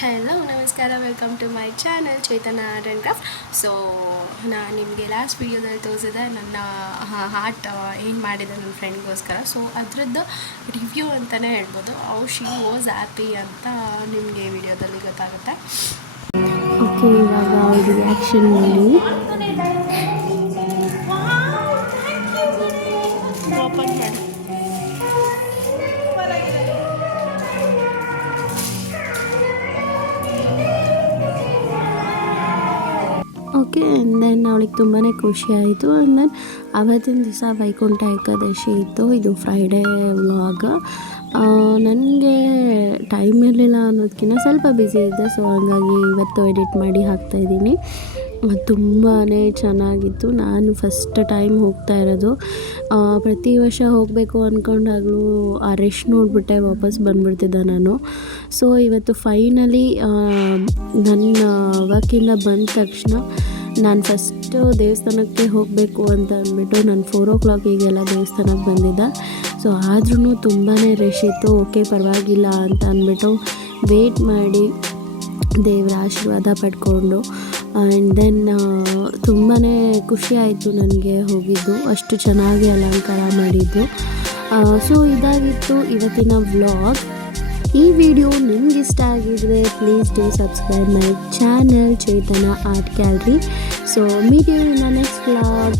Hello ನಮಸ್ಕಾರ, welcome to my channel Chetana art and craft. So ನಾನು ನಿಮಗೆ ಲಾಸ್ಟ್ ವೀಡಿಯೋದಲ್ಲಿ ತೋರಿಸಿದೆ ನನ್ನ ಆರ್ಟ್ ಏನು ಮಾಡಿದೆ ನನ್ನ ಫ್ರೆಂಡ್ಗೋಸ್ಕರ. ಸೊ ಅದರದ್ದು ರಿವ್ಯೂ ಅಂತಲೇ ಹೇಳ್ಬೋದು. ಶಿ ವಾಸ್ ಹ್ಯಾಪಿ ಅಂತ ನಿಮಗೆ ವಿಡಿಯೋದಲ್ಲಿ ಗೊತ್ತಾಗುತ್ತೆ. ಓಕೆ, ಇವಾಗ ರಿಯಾಕ್ಷನ್ ಮಾಡಿ. ಓಪನ್ ಮಾಡಿ. ಓಕೆ, ಆ್ಯಂಡ್ ದೆನ್ ಅವಳಿಗೆ ತುಂಬಾ ಖುಷಿ ಆಯಿತು. ಆ್ಯಂಡ್ ದೆನ್ ಅವತ್ತಿನ ದಿವಸ ವೈಕುಂಠ ಏಕಾದಶಿ ಇತ್ತು. ಇದು ಫ್ರೈಡೇ ವ್ಲಾಗ್. ನನಗೆ ಟೈಮ್ ಇರಲಿಲ್ಲ ಅನ್ನೋದಕ್ಕಿಂತ ಸ್ವಲ್ಪ ಬ್ಯುಸಿ ಇದ್ದೆ. ಸೊ ಹಾಗಾಗಿ ಇವತ್ತು ಎಡಿಟ್ ಮಾಡಿ ಹಾಕ್ತಾಯಿದ್ದೀನಿ. ತುಂಬಾ ಚೆನ್ನಾಗಿತ್ತು. ನಾನು ಫಸ್ಟ್ ಟೈಮ್ ಹೋಗ್ತಾ ಇರೋದು. ಪ್ರತಿ ವರ್ಷ ಹೋಗಬೇಕು ಅಂದ್ಕೊಂಡಾಗಲೂ ಆ ರಶ್ ನೋಡಿಬಿಟ್ಟೆ ವಾಪಸ್ ಬಂದುಬಿಡ್ತಿದ್ದೆ ನಾನು. ಸೊ ಇವತ್ತು ಫೈನಲಿ ನನ್ನ ವರ್ಕಿಂದ ಬಂದ ತಕ್ಷಣ ನಾನು ಫಸ್ಟು ದೇವಸ್ಥಾನಕ್ಕೆ ಹೋಗಬೇಕು ಅಂತ ಅಂದ್ಬಿಟ್ಟು ನಾನು 4 o'clock ದೇವಸ್ಥಾನಕ್ಕೆ ಬಂದಿದ್ದೆ. ಸೊ ಆದ್ರೂ ತುಂಬಾ ರಶ್ ಇತ್ತು. ಓಕೆ, ಪರವಾಗಿಲ್ಲ ಅಂತ ಅಂದ್ಬಿಟ್ಟು ವೇಟ್ ಮಾಡಿ ದೇವರ ಆಶೀರ್ವಾದ ಪಡ್ಕೊಂಡು ಆ್ಯಂಡ್ ದೆನ್ ತುಂಬಾ ಖುಷಿ ಆಯಿತು ನನಗೆ ಹೋಗಿದ್ದು. ಅಷ್ಟು ಚೆನ್ನಾಗಿ ಅಲಂಕಾರ ಮಾಡಿದ್ದು. ಸೊ ಇದಾಗಿತ್ತು ಇವತ್ತಿನ ವ್ಲಾಗ್. ಈ ವಿಡಿಯೋ ನಿಮ್ಗೆ ಇಷ್ಟ ಆಗಿದ್ರೆ please do subscribe my channel Chetana art gallery. So meet you in the next vlog.